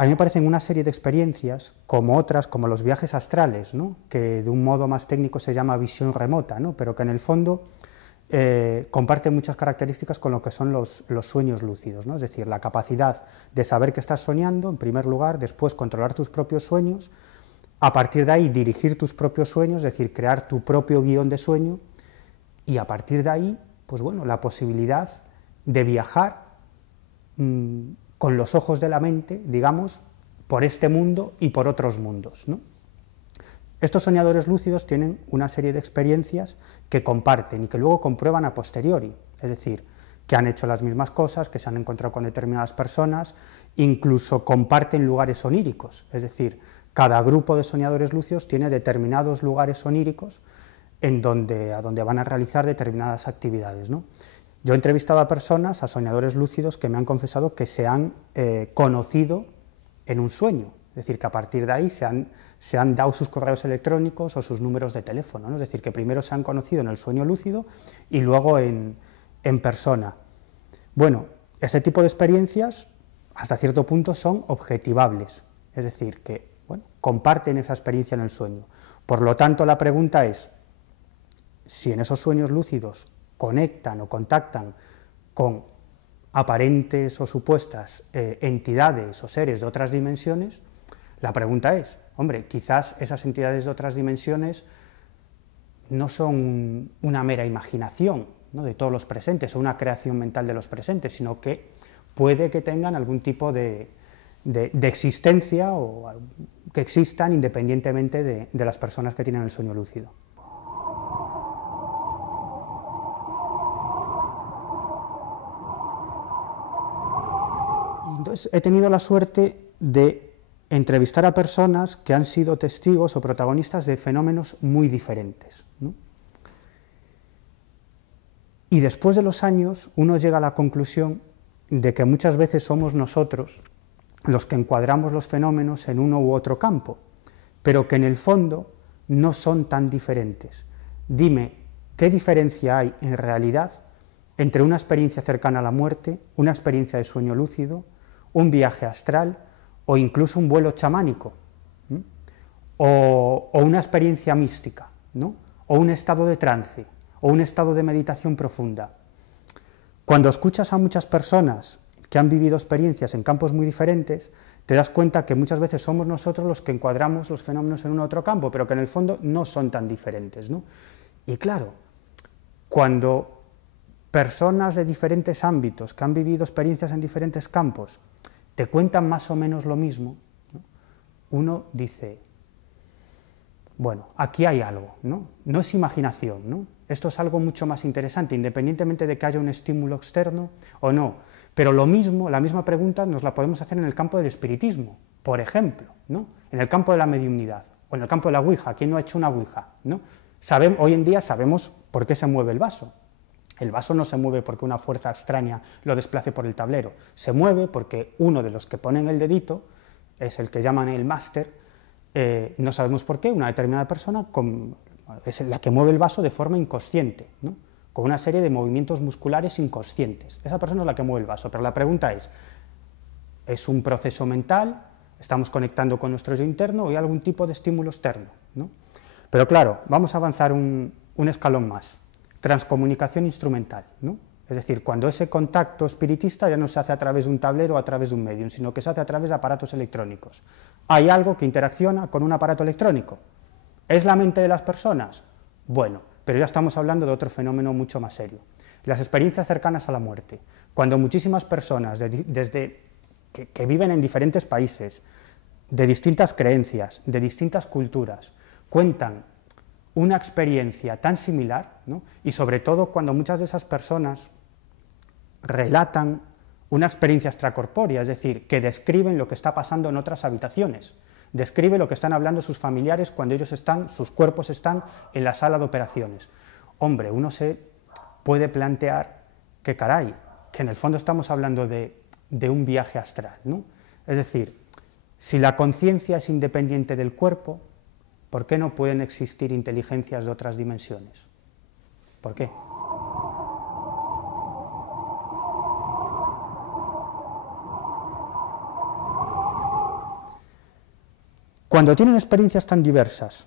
A mí me parecen una serie de experiencias, como otras, como los viajes astrales, ¿no? Que de un modo más técnico se llama visión remota, ¿no? Pero que en el fondo comparte muchas características con lo que son los sueños lúcidos, ¿no? Es decir, la capacidad de saber que estás soñando, en primer lugar, después controlar tus propios sueños, a partir de ahí dirigir tus propios sueños, es decir, crear tu propio guión de sueño, y a partir de ahí, pues bueno, la posibilidad de viajar con los ojos de la mente, digamos, por este mundo y por otros mundos, ¿no? Estos soñadores lúcidos tienen una serie de experiencias que comparten y que luego comprueban a posteriori, es decir, que han hecho las mismas cosas, que se han encontrado con determinadas personas, incluso comparten lugares oníricos, es decir, cada grupo de soñadores lúcidos tiene determinados lugares oníricos a donde van a realizar determinadas actividades, ¿no? Yo he entrevistado a personas, a soñadores lúcidos, que me han confesado que se han conocido en un sueño, es decir, que a partir de ahí se han dado sus correos electrónicos o sus números de teléfono, ¿no? Es decir, que primero se han conocido en el sueño lúcido y luego en persona. Bueno, ese tipo de experiencias hasta cierto punto son objetivables, es decir, que bueno, comparten esa experiencia en el sueño. Por lo tanto, la pregunta es, si en esos sueños lúcidos conectan o contactan con aparentes o supuestas entidades o seres de otras dimensiones, la pregunta es, hombre, quizás esas entidades de otras dimensiones no son una mera imaginación, ¿no?, de todos los presentes, o una creación mental de los presentes, sino que puede que tengan algún tipo de existencia o que existan independientemente de las personas que tienen el sueño lúcido. Entonces, he tenido la suerte de entrevistar a personas que han sido testigos o protagonistas de fenómenos muy diferentes, ¿no? Y después de los años, uno llega a la conclusión de que muchas veces somos nosotros los que encuadramos los fenómenos en uno u otro campo, pero que en el fondo no son tan diferentes. Dime, ¿qué diferencia hay en realidad entre una experiencia cercana a la muerte, una experiencia de sueño lúcido, un viaje astral o incluso un vuelo chamánico, ¿no?, o una experiencia mística, ¿no?, o un estado de trance, o un estado de meditación profunda? Cuando escuchas a muchas personas que han vivido experiencias en campos muy diferentes, te das cuenta que muchas veces somos nosotros los que encuadramos los fenómenos en un otro campo, pero que en el fondo no son tan diferentes, ¿no? Y claro, cuando personas de diferentes ámbitos que han vivido experiencias en diferentes campos te cuentan más o menos lo mismo, ¿no?, uno dice, bueno, aquí hay algo, ¿no? No es imaginación, ¿no? Esto es algo mucho más interesante, independientemente de que haya un estímulo externo o no. Pero lo mismo, la misma pregunta nos la podemos hacer en el campo del espiritismo, por ejemplo, ¿no?, en el campo de la mediumnidad, o en el campo de la ouija. ¿Quién no ha hecho una ouija, ¿no? Hoy en día sabemos por qué se mueve el vaso. El vaso no se mueve porque una fuerza extraña lo desplace por el tablero, se mueve porque uno de los que ponen el dedito, es el que llaman el máster, no sabemos por qué, una determinada persona es la que mueve el vaso de forma inconsciente, ¿no?, con una serie de movimientos musculares inconscientes. Esa persona es la que mueve el vaso, pero la pregunta ¿es un proceso mental? ¿Estamos conectando con nuestro yo interno o hay algún tipo de estímulo externo, ¿no? Pero claro, vamos a avanzar un escalón más. Transcomunicación instrumental, ¿no? Es decir, cuando ese contacto espiritista ya no se hace a través de un tablero o a través de un medium, sino que se hace a través de aparatos electrónicos. Hay algo que interacciona con un aparato electrónico. ¿Es la mente de las personas? Bueno, pero ya estamos hablando de otro fenómeno mucho más serio. Las experiencias cercanas a la muerte. Cuando muchísimas personas que viven en diferentes países, de distintas creencias, de distintas culturas, cuentan una experiencia tan similar, ¿no?, y sobre todo cuando muchas de esas personas relatan una experiencia extracorpórea, es decir, que describen lo que está pasando en otras habitaciones, describe lo que están hablando sus familiares cuando sus cuerpos están en la sala de operaciones. Hombre, uno se puede plantear que caray, que en el fondo estamos hablando de un viaje astral, ¿no? Es decir, si la conciencia es independiente del cuerpo, ¿por qué no pueden existir inteligencias de otras dimensiones? ¿Por qué? Cuando tienen experiencias tan diversas,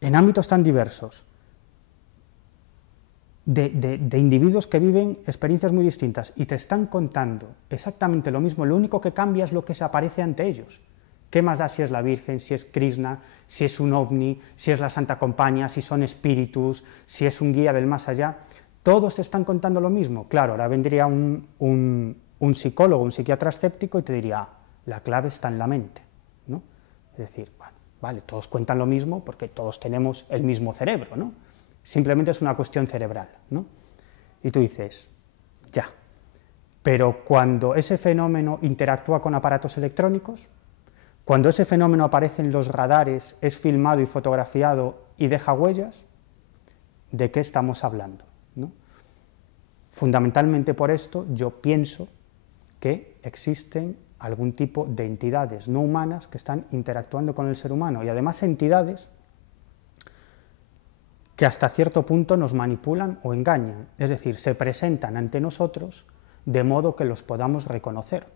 en ámbitos tan diversos, de individuos que viven experiencias muy distintas y te están contando exactamente lo mismo, lo único que cambia es lo que se aparece ante ellos. ¿Qué más da si es la Virgen, si es Krishna, si es un ovni, si es la Santa Compañía, si son espíritus, si es un guía del más allá? Todos te están contando lo mismo. Claro, ahora vendría un psicólogo, un psiquiatra escéptico y te diría, la clave está en la mente, ¿no? Es decir, bueno, vale, todos cuentan lo mismo porque todos tenemos el mismo cerebro, ¿no? Simplemente es una cuestión cerebral, ¿no? Y tú dices, ya, pero cuando ese fenómeno interactúa con aparatos electrónicos, cuando ese fenómeno aparece en los radares, es filmado y fotografiado y deja huellas, ¿de qué estamos hablando, ¿no? Fundamentalmente por esto yo pienso que existen algún tipo de entidades no humanas que están interactuando con el ser humano, y además entidades que hasta cierto punto nos manipulan o engañan, es decir, se presentan ante nosotros de modo que los podamos reconocer,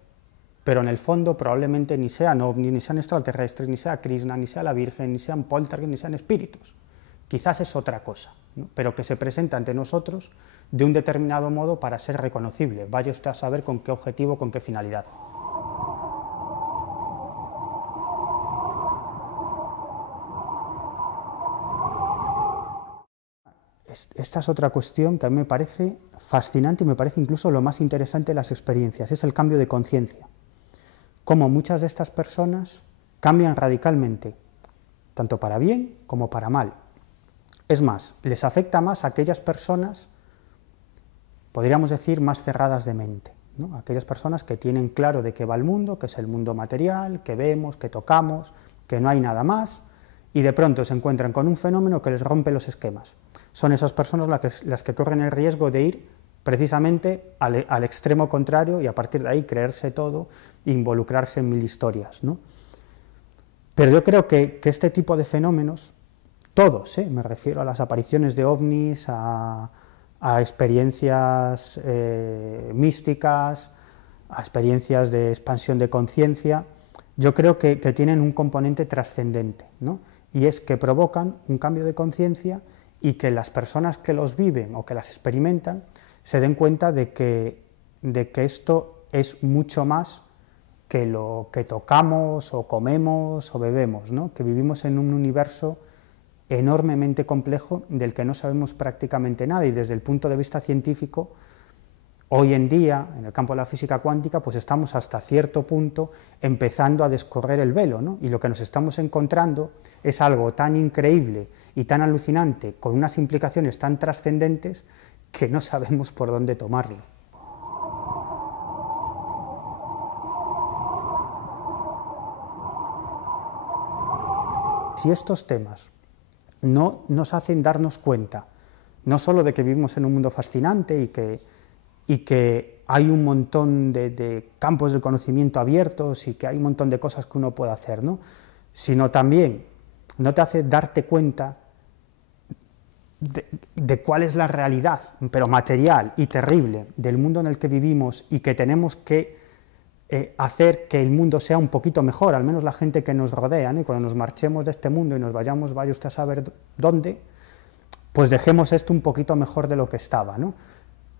pero en el fondo probablemente ni sean ovnis, ni sean extraterrestres, ni sea Krishna, ni sea la Virgen, ni sean poltergeist, ni sean espíritus, quizás es otra cosa, ¿no? Pero que se presenta ante nosotros de un determinado modo para ser reconocible, vaya usted a saber con qué objetivo, con qué finalidad. Esta es otra cuestión que a mí me parece fascinante y me parece incluso lo más interesante de las experiencias, es el cambio de conciencia. Cómo muchas de estas personas cambian radicalmente, tanto para bien como para mal. Es más, les afecta más a aquellas personas, podríamos decir, más cerradas de mente, ¿no? Aquellas personas que tienen claro de qué va el mundo, que es el mundo material, que vemos, que tocamos, que no hay nada más, y de pronto se encuentran con un fenómeno que les rompe los esquemas. Son esas personas las que corren el riesgo de ir precisamente al extremo contrario y a partir de ahí creerse todo e involucrarse en mil historias, ¿no? Pero yo creo que este tipo de fenómenos, todos, me refiero a las apariciones de ovnis, a experiencias místicas, a experiencias de expansión de conciencia, yo creo que tienen un componente trascendente, ¿no? Y es que provocan un cambio de conciencia y que las personas que los viven o que las experimentan se den cuenta de que esto es mucho más que lo que tocamos o comemos o bebemos, ¿no? Que vivimos en un universo enormemente complejo del que no sabemos prácticamente nada, y desde el punto de vista científico, hoy en día, en el campo de la física cuántica, pues estamos hasta cierto punto empezando a descorrer el velo, ¿no? Y lo que nos estamos encontrando es algo tan increíble y tan alucinante, con unas implicaciones tan trascendentes, que no sabemos por dónde tomarlo. Si estos temas no nos hacen darnos cuenta, no solo de que vivimos en un mundo fascinante y que hay un montón de campos del conocimiento abiertos y que hay un montón de cosas que uno puede hacer, ¿no? Sino también no te hace darte cuenta de cuál es la realidad, pero material y terrible, del mundo en el que vivimos y que tenemos que hacer que el mundo sea un poquito mejor, al menos la gente que nos rodea, ¿no? Y cuando nos marchemos de este mundo y nos vayamos, vaya usted a saber dónde, pues dejemos esto un poquito mejor de lo que estaba, ¿no?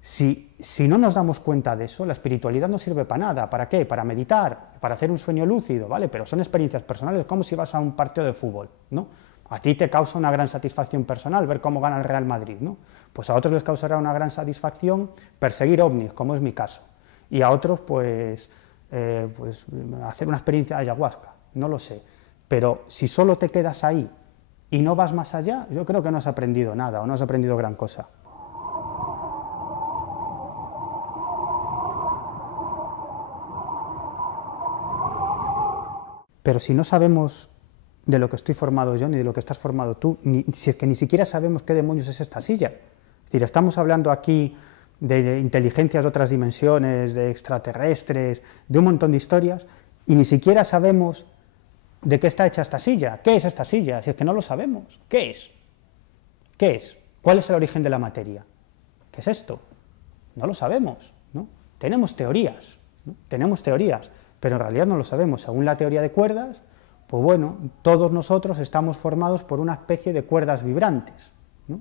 Si no nos damos cuenta de eso, la espiritualidad no sirve para nada. ¿Para qué? Para meditar, para hacer un sueño lúcido, ¿vale? Pero son experiencias personales, como si vas a un partido de fútbol, ¿no? A ti te causa una gran satisfacción personal ver cómo gana el Real Madrid, ¿no? Pues a otros les causará una gran satisfacción perseguir ovnis, como es mi caso, y a otros, pues hacer una experiencia de ayahuasca, no lo sé. Pero si solo te quedas ahí y no vas más allá, yo creo que no has aprendido nada o no has aprendido gran cosa. Pero si no sabemos de lo que estoy formado yo, ni de lo que estás formado tú, si es que ni siquiera sabemos qué demonios es esta silla. Es decir, estamos hablando aquí de inteligencias de otras dimensiones, de extraterrestres, de un montón de historias, y ni siquiera sabemos de qué está hecha esta silla. ¿Qué es esta silla? Si es que no lo sabemos. ¿Qué es? ¿Qué es? ¿Cuál es el origen de la materia? ¿Qué es esto? No lo sabemos, ¿no? Tenemos teorías, ¿no? Tenemos teorías, pero en realidad no lo sabemos. Según la teoría de cuerdas, pues bueno, todos nosotros estamos formados por una especie de cuerdas vibrantes, ¿no?,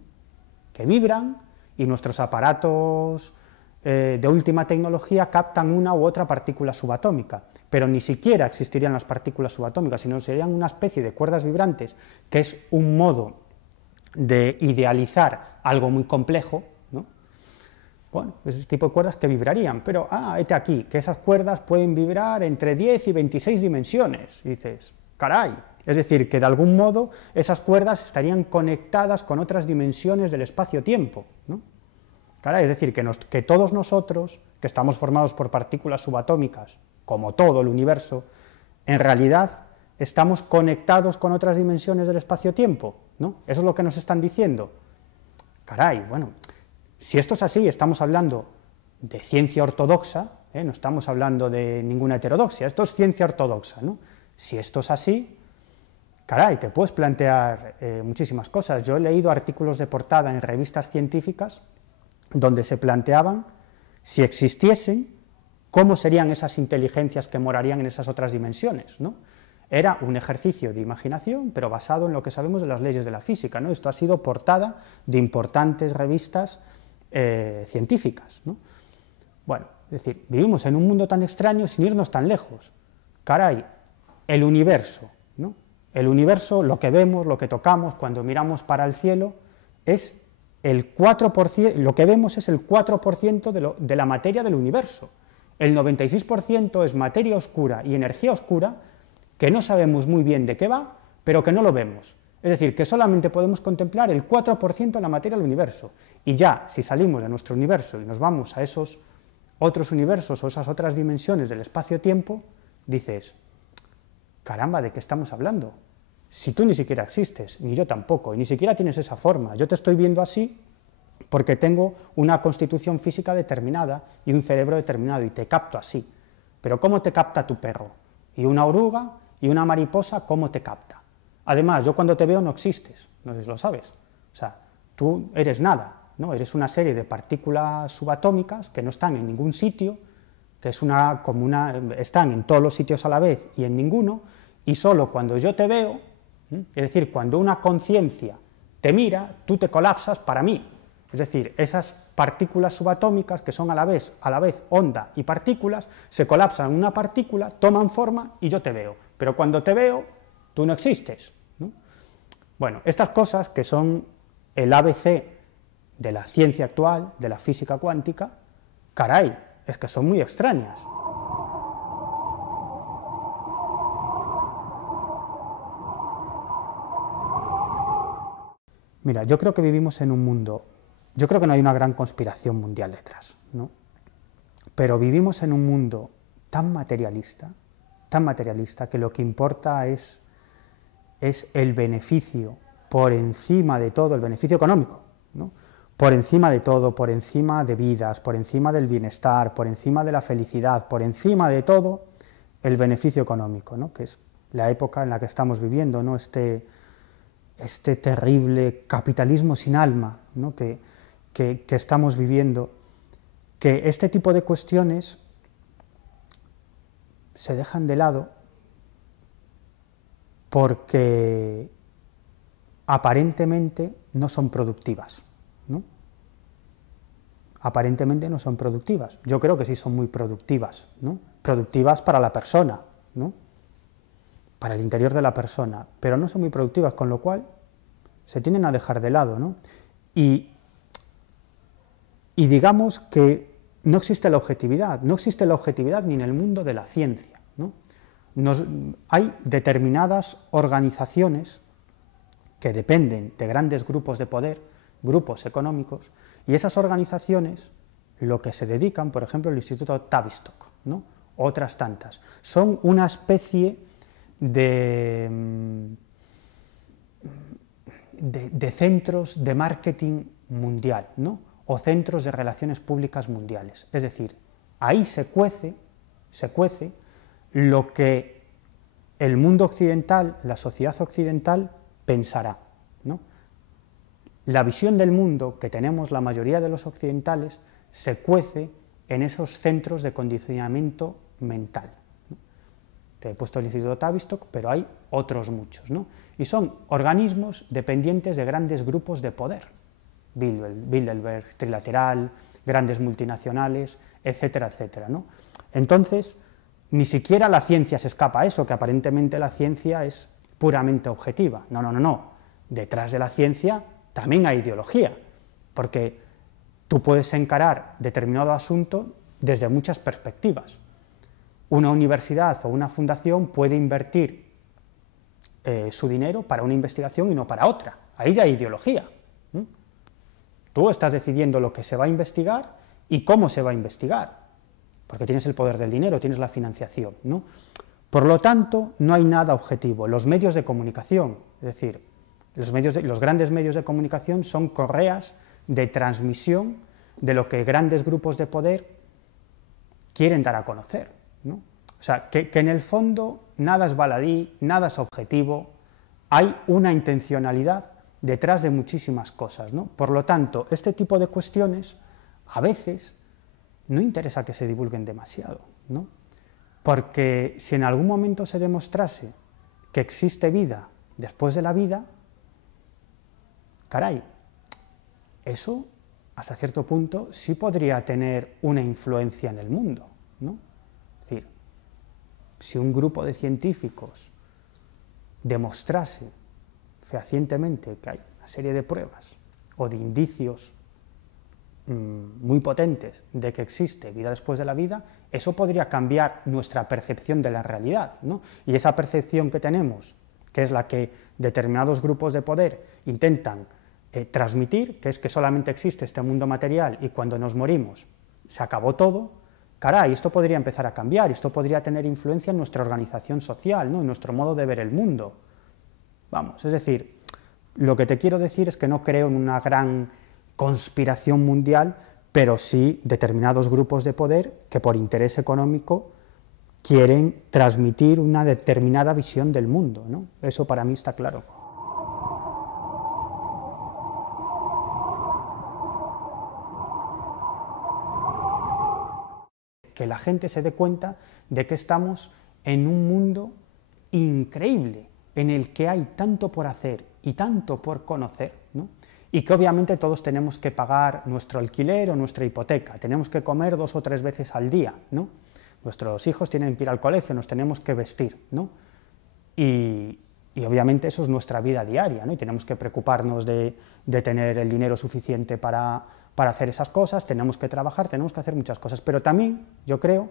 que vibran, y nuestros aparatos de última tecnología captan una u otra partícula subatómica, pero ni siquiera existirían las partículas subatómicas, sino serían una especie de cuerdas vibrantes, que es un modo de idealizar algo muy complejo, ¿no? Bueno, ese tipo de cuerdas que vibrarían, pero, este aquí, que esas cuerdas pueden vibrar entre 10 y 26 dimensiones, y dices, caray, es decir, que de algún modo esas cuerdas estarían conectadas con otras dimensiones del espacio-tiempo, ¿no? Caray, es decir, que todos nosotros, que estamos formados por partículas subatómicas, como todo el universo, en realidad estamos conectados con otras dimensiones del espacio-tiempo, ¿no? Eso es lo que nos están diciendo. Caray, bueno, si esto es así, estamos hablando de ciencia ortodoxa, no estamos hablando de ninguna heterodoxia, esto es ciencia ortodoxa, ¿no? Si esto es así, caray, te puedes plantear muchísimas cosas. Yo he leído artículos de portada en revistas científicas donde se planteaban, si existiesen, cómo serían esas inteligencias que morarían en esas otras dimensiones, ¿no? Era un ejercicio de imaginación, pero basado en lo que sabemos de las leyes de la física, ¿no? Esto ha sido portada de importantes revistas científicas, ¿no? Bueno, es decir, vivimos en un mundo tan extraño sin irnos tan lejos. Caray, el universo, ¿no? El universo, lo que vemos, lo que tocamos, cuando miramos para el cielo, es el 4%, lo que vemos es el 4% de la materia del universo. El 96% es materia oscura y energía oscura, que no sabemos muy bien de qué va, pero que no lo vemos. Es decir, que solamente podemos contemplar el 4% de la materia del universo. Y ya, si salimos de nuestro universo y nos vamos a esos otros universos o esas otras dimensiones del espacio-tiempo, dices, caramba, ¿de qué estamos hablando? Si tú ni siquiera existes, ni yo tampoco, y ni siquiera tienes esa forma. Yo te estoy viendo así porque tengo una constitución física determinada y un cerebro determinado, y te capto así. Pero ¿cómo te capta tu perro? Y una oruga y una mariposa, ¿cómo te capta? Además, yo cuando te veo no existes, no sé si lo sabes. O sea, tú eres nada, ¿no? Eres una serie de partículas subatómicas que no están en ningún sitio, que es están en todos los sitios a la vez y en ninguno, y solo cuando yo te veo, es decir, cuando una conciencia te mira, tú te colapsas para mí. Es decir, esas partículas subatómicas, que son a la vez onda y partículas, se colapsan en una partícula, toman forma y yo te veo. Pero cuando te veo, tú no existes, ¿no? Bueno, estas cosas, que son el ABC de la ciencia actual, de la física cuántica, caray, es que son muy extrañas. Mira, yo creo que vivimos en un mundo, yo creo que no hay una gran conspiración mundial detrás, ¿no? Pero vivimos en un mundo tan materialista, que lo que importa es el beneficio por encima de todo, el beneficio económico, ¿no? Por encima de todo, por encima de vidas, por encima del bienestar, por encima de la felicidad, por encima de todo, el beneficio económico, ¿no? Que es la época en la que estamos viviendo, ¿no? Este terrible capitalismo sin alma, ¿no? que estamos viviendo, que este tipo de cuestiones se dejan de lado porque aparentemente no son productivas, ¿no? Aparentemente no son productivas. Yo creo que sí son muy productivas, ¿no? Productivas para la persona, ¿no? Para el interior de la persona, pero no son muy productivas, con lo cual se tienden a dejar de lado, ¿no? Y digamos que no existe la objetividad ni en el mundo de la ciencia, ¿no? Hay determinadas organizaciones que dependen de grandes grupos de poder, grupos económicos, y esas organizaciones lo que se dedican, por ejemplo, el Instituto Tavistock, ¿no? Otras tantas, son una especie de centros de marketing mundial, ¿no? O centros de relaciones públicas mundiales. Es decir, ahí se cuece lo que el mundo occidental, la sociedad occidental, pensará, ¿no? La visión del mundo que tenemos la mayoría de los occidentales se cuece en esos centros de condicionamiento mental, ¿no? Te he puesto el Instituto Tavistock, pero hay otros muchos, ¿no? Y son organismos dependientes de grandes grupos de poder, Bilderberg, Trilateral, grandes multinacionales, etcétera, etcétera, ¿no? Entonces, ni siquiera la ciencia se escapa a eso, que aparentemente la ciencia es puramente objetiva. No, no, no, no. Detrás de la ciencia también hay ideología, porque tú puedes encarar determinado asunto desde muchas perspectivas. Una universidad o una fundación puede invertir su dinero para una investigación y no para otra. Ahí ya hay ideología. Tú estás decidiendo lo que se va a investigar y cómo se va a investigar, porque tienes el poder del dinero, tienes la financiación, ¿no? Por lo tanto, no hay nada objetivo. Los medios de comunicación, es decir, los grandes medios de comunicación son correas de transmisión de lo que grandes grupos de poder quieren dar a conocer, ¿no? O sea, que en el fondo nada es baladí, nada es objetivo, hay una intencionalidad detrás de muchísimas cosas, ¿no? Por lo tanto, este tipo de cuestiones a veces no interesa que se divulguen demasiado, ¿no? Porque si en algún momento se demostrase que existe vida después de la vida, caray, eso hasta cierto punto sí podría tener una influencia en el mundo, ¿no? Es decir, si un grupo de científicos demostrase fehacientemente que hay una serie de pruebas o de indicios muy potentes de que existe vida después de la vida, eso podría cambiar nuestra percepción de la realidad, ¿no? Y esa percepción que tenemos, que es la que determinados grupos de poder intentan transmitir, que es que solamente existe este mundo material y cuando nos morimos se acabó todo, caray, esto podría empezar a cambiar, esto podría tener influencia en nuestra organización social, ¿no? En nuestro modo de ver el mundo. Vamos, es decir, lo que te quiero decir es que no creo en una gran conspiración mundial, pero sí determinados grupos de poder que por interés económico quieren transmitir una determinada visión del mundo, ¿no? Eso para mí está claro. Que la gente se dé cuenta de que estamos en un mundo increíble, en el que hay tanto por hacer y tanto por conocer, ¿no? Y que obviamente todos tenemos que pagar nuestro alquiler o nuestra hipoteca, tenemos que comer 2 o 3 veces al día, ¿no? Nuestros hijos tienen que ir al colegio, nos tenemos que vestir, ¿no? Y obviamente eso es nuestra vida diaria, ¿no? Y tenemos que preocuparnos de tener el dinero suficiente para hacer esas cosas, tenemos que trabajar, tenemos que hacer muchas cosas, pero también, yo creo,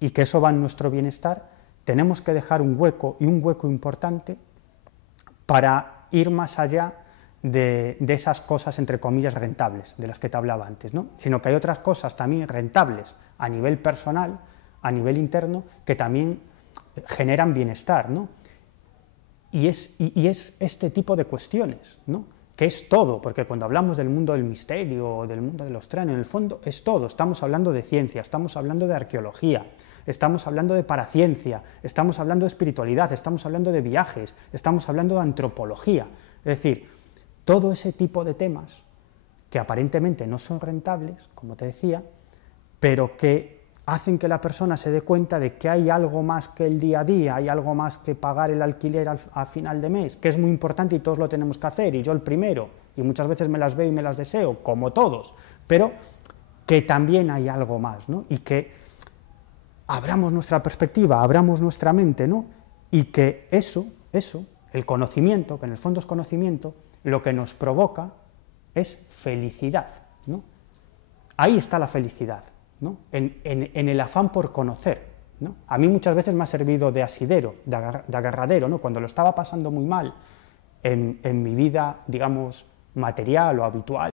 y que eso va en nuestro bienestar, tenemos que dejar un hueco, y un hueco importante, para ir más allá de esas cosas, entre comillas, rentables, de las que te hablaba antes, ¿no? Sino que hay otras cosas también rentables a nivel personal, a nivel interno, que también generan bienestar, ¿no? Y es este tipo de cuestiones, ¿no? Que es todo, porque cuando hablamos del mundo del misterio o del mundo de los trenes, en el fondo es todo, estamos hablando de ciencia, estamos hablando de arqueología, estamos hablando de paraciencia, estamos hablando de espiritualidad, estamos hablando de viajes, estamos hablando de antropología, es decir, todo ese tipo de temas que aparentemente no son rentables, como te decía, pero que hacen que la persona se dé cuenta de que hay algo más que el día a día, hay algo más que pagar el alquiler a final de mes, que es muy importante y todos lo tenemos que hacer, y yo el primero, y muchas veces me las veo y me las deseo, como todos, pero que también hay algo más, ¿no? Y que abramos nuestra perspectiva, abramos nuestra mente, ¿no? Y que eso, el conocimiento, que en el fondo es conocimiento, lo que nos provoca es felicidad, ¿no? Ahí está la felicidad, ¿no? En el afán por conocer, ¿no? A mí muchas veces me ha servido de asidero, de agarradero, ¿no? Cuando lo estaba pasando muy mal en mi vida, digamos, material o habitual,